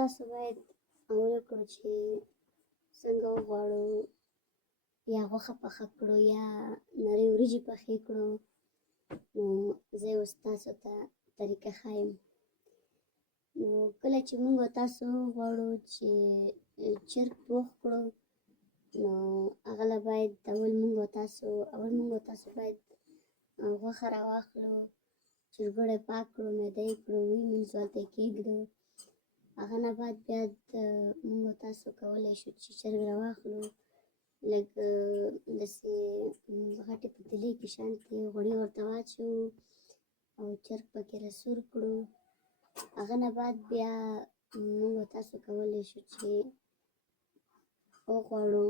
تاسو باید اول وکړو چې څنګه وغواړو یا غوښه پخه کړو یا نرۍ وریجې پخې کړو. نو زه اوس تاسو ته طریقه ښایم. نو کله چې موږ تاسو وغواړو چې چرګ پوخ کړو، نو هغه له باید اول موږ تاسو باید غوښه راواخلو، چرګوړی پاک کړو، معده یې کړو، ومینځو، هلته یې کېږدو. هغه نه بعد بیا موږ تاسو کولی شو چې چرګ راواخلو، لږ داسې غټې پتیلې کې شانتې غوړي ورته واچوو او چرګ پکې رسور کړو. هغه نه بعد بیا موږ تاسو کولی شو چې وغواړو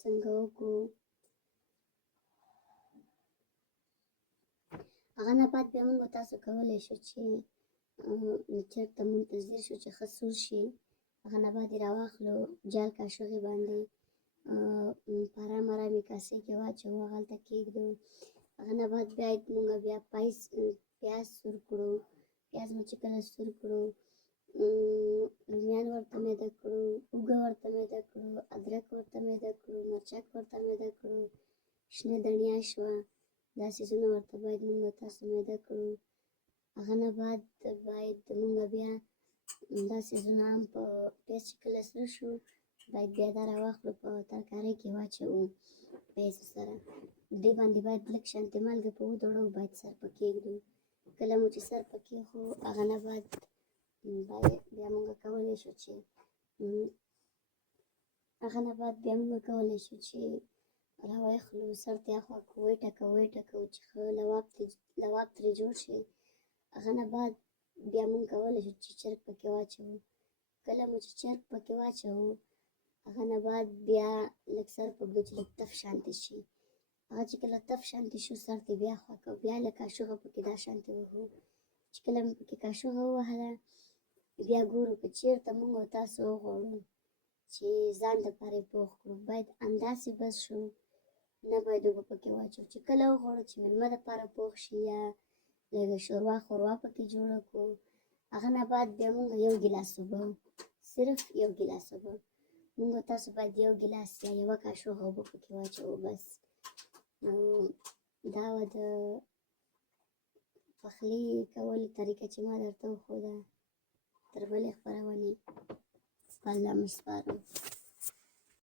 څنګه وکړو. هغه نه بعد بیا موږ تاسو کولی شو چې چرګ ته منتظر شو چې ښه سور شي. هغه نه بعد یې راواخلو، جال کاشوغې باندې په ارام ارامې کاسې کې واچوو، هغه هلته کېږدو. هغه نه بعد موږ بیا پیاز سور کړو. پیاز مو چې کله سور کړو، رومیان ورته میده کړو، اوږه ورته میده کړو، ادرک ورته میده کړو، مرچک ورته میده کړو، شنه دڼیا شوه، دا څیزونه ورته باید موږ تاسو میده کړو. هغه نه بعد باید موږ بیا دا څیزونه هم په پیاز چې کله سره شو، باید بیا دا راواخلو، په ترکارۍ کې واچوو پیازو سره. دې باندې باید لږ شانتې مالګه په ودوړو، باید سر په کېږدو. کله مو چې سر په کېښو، هغه نه بعد بیا موږ کولی شو چې راویخلو، سر ته یې اخوا کړو، وټکوو چې ښه لواب ترې جوړ شي. هغه نه بعد بیا موږ کولی شو چې چرګ پکې واچوو. کله مو چې چرګ پکې واچوو، هغه نه بعد بیا لږ سر په ږدو چې لږ تف شانتې شي. هغه چې کله تف شانتې شو، سر ته بیا اخوا کوو، بیا له کاشوغه پکې دا شانتې وهو. چې کله مو پکې کاشوغه ووهله، بیا ګورو که چېرته موږ تاسو وغواړو چې ځان دپاره یې پوخ کړو، باید همداسې بس شو، نه باید اوبه پکې واچوو. چې کله وغواړو چې مېلمه دپاره پوخ شي یا لږه شوروا پکې جوړه کړو، هغه نه بعد بیا موږ یو ګیلاس اوبه، صرف یو ګیلاس اوبه، موږ تاسو باید یو ګیلاس یا یوه کاشوغه اوبه پکې واچوو بس. نو دا وه د پخلي کولو طریقه چې ما درته وښوده. تر بلې خپرونې په الله مو سپارم.